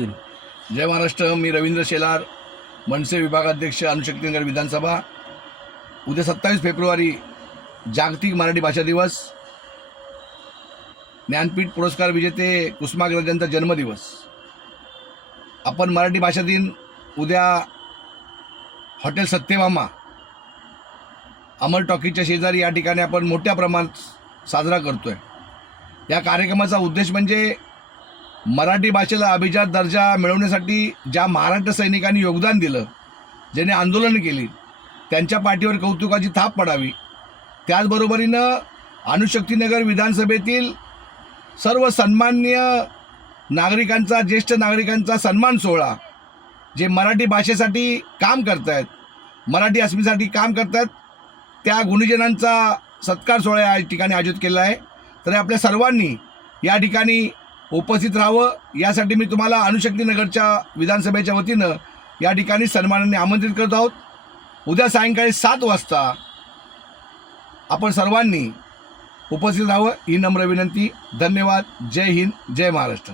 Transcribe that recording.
असतील. जय महाराष्ट्र. मी रवींद्र शेलार, मनसे विभागाध्यक्ष, अणुशक्तीनगर विधानसभा. उद्या 27 फेब्रुवारी जागतिक मराठी भाषा दिवस, ज्ञानपीठ पुरस्कार विजेते कुसुमाग्रजांचा जन्मदिवस. आपण मराठी भाषा दिन उद्या हॉटेल सत्यभामा अमर टॉकीजच्या शेजारी या ठिकाणी आपण मोठ्या प्रमाणात साजरा करतोय. या कार्यक्रमाचा उद्देश म्हणजे मराठी भाषेला अभिजात दर्जा मिळवण्यासाठी ज्या महाराष्ट्र सैनिकांनी योगदान दिलं, ज्याने आंदोलन केली, त्यांच्या पाठीवर कौतुकाची थाप पडावी. त्याचबरोबरीनं अणुशक्तीनगर विधानसभेतील सर्व सन्माननीय नागरिकांचा, ज्येष्ठ नागरिकांचा सन्मान सोहळा, जे मराठी भाषेसाठी काम करत आहेत, मराठी अस्मितेसाठी काम करत आहेत, त्या गुणीजनांचा सत्कार सोहळा या ठिकाणी आयोजित केला आहे. तर आपल्या सर्वांनी या ठिकाणी उपस्थित राहावं, यासाठी मी तुम्हाला अणुशक्तीनगरच्या विधानसभेच्या वतीनं या ठिकाणी सन्मानाने आमंत्रित करत आहोत. उद्या सायंकाळी 7 वाजता आपण सर्वांनी उपस्थित राहावं ही नम्र विनंती. धन्यवाद. जय हिंद, जय महाराष्ट्र.